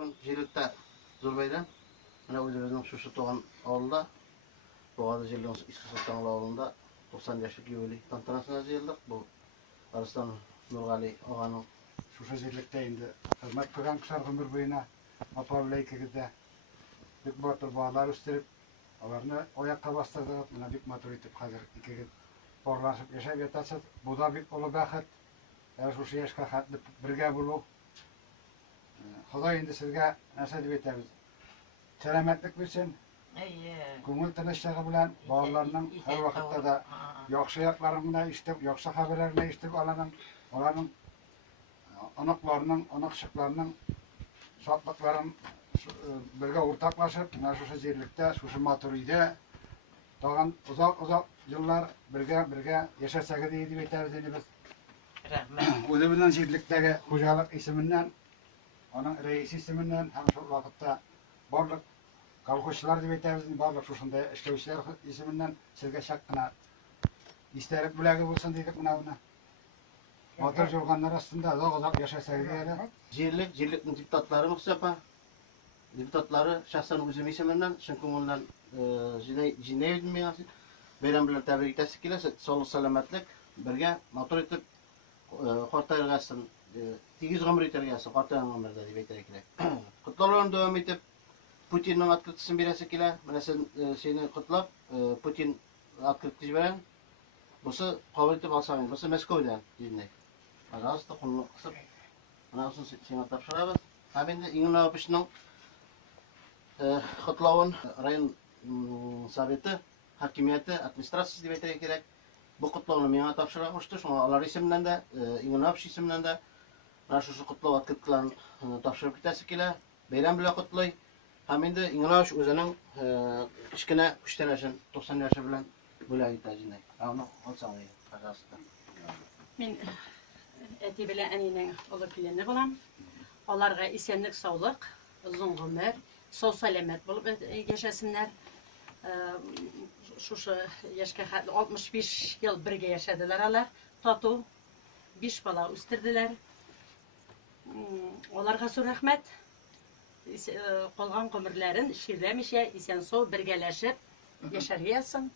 Жергілікті зор bayram. Мына өзіміздің шушы туған ауылда, Боғазы жердің Исқы ауылында 90 яшық юбилей тантанасына жиылдық. Бұл Арыстан Нұрғали ағаның шушы жерлікте енді қызмет қылған кішар ғұмыр бойына апа-білейкігізде бік батыр бағалар үстіріп, оларны ояққа бастырдық. Мына бік матур етіп қазір икегіз борлашып яшап жатасыз. Бұл да бік ұлы бақыт. Шушы яшқа қатынып бірге болу. Құдай енді сізге нәрсе деп етеміз. Сәлеметтік берсін. Көңіл тыныштығы білән балаларының әр вақытта да яқшы яқларына естіп, яқшы хабарларына естіп оларның анықларының, анықшықларының шатлықларын бірге ортақлашып, шушы жерлікте, шушы матур үйде тағын ұзақ жыллар бірге яшасағы дейді деп етеміз біз. Өзіміздің жерліктегі қожалық есімінен, оның рейс есімінен, һәм шул вақытта барлық колхозчылар деп етеміз, барлық шушындай эшләүчеләр есімінен сезгә шәк кына истәрек бүләге булсын дидек мынауны. Матур жолганнар астында ұзақ яшасак диеле. Жерліктің депутаттары Мұхсапа, депутаттары шәхсән үзем есімінен, шын көңілден жинай өдім мен асыл. Бәйрәм білән тәбрик итәсе килә, саулык сәламәтлек, бергә матур итеп картайыргасын, тигез гомер итәргәсен, картайган гомердә дип әйтергә кирәк. Котлауларын дәвам итеп, Путинның открытысын бирәсе килә. Менә сине котлап, Путин открытка җибәргән. Бусы кабул итеп алсаң, бусы Мәскәүдән дигән. Пожалуйста, кулны кысып, монысын сиңа тапшырабыз. Һәм инде иңне апышның котлавын район советы, хакимияте, администрациясы дип әйтергә кирәк. Бу котлауны миңа тапшыра кушты. Шуңа алар исеменнән дә, иңне апыш исеменнән дә менә шушы котлау открыткаларын тапшырып китәсе килә. Бәйрәм белән котлый. Һәм инде иңнаш үзенең кечкенә күчтәнәшен 90 яшы белән бүләк итә җинәй. Аны алсаң, пожалуйста. Мин әти белән әнинең олы килене булам. Аларга исәнлек, саулык, озын гомер, сау сәламәт булып яшәсеннәр. Шушы яшькә 65 ел бергә яшәделәр алар. Тату 5 бала үстерделәр. Аларга зур рәхмәт. Калган гомерләрен ширләмичә исән-сау бергәләшеп яшәргә язсын.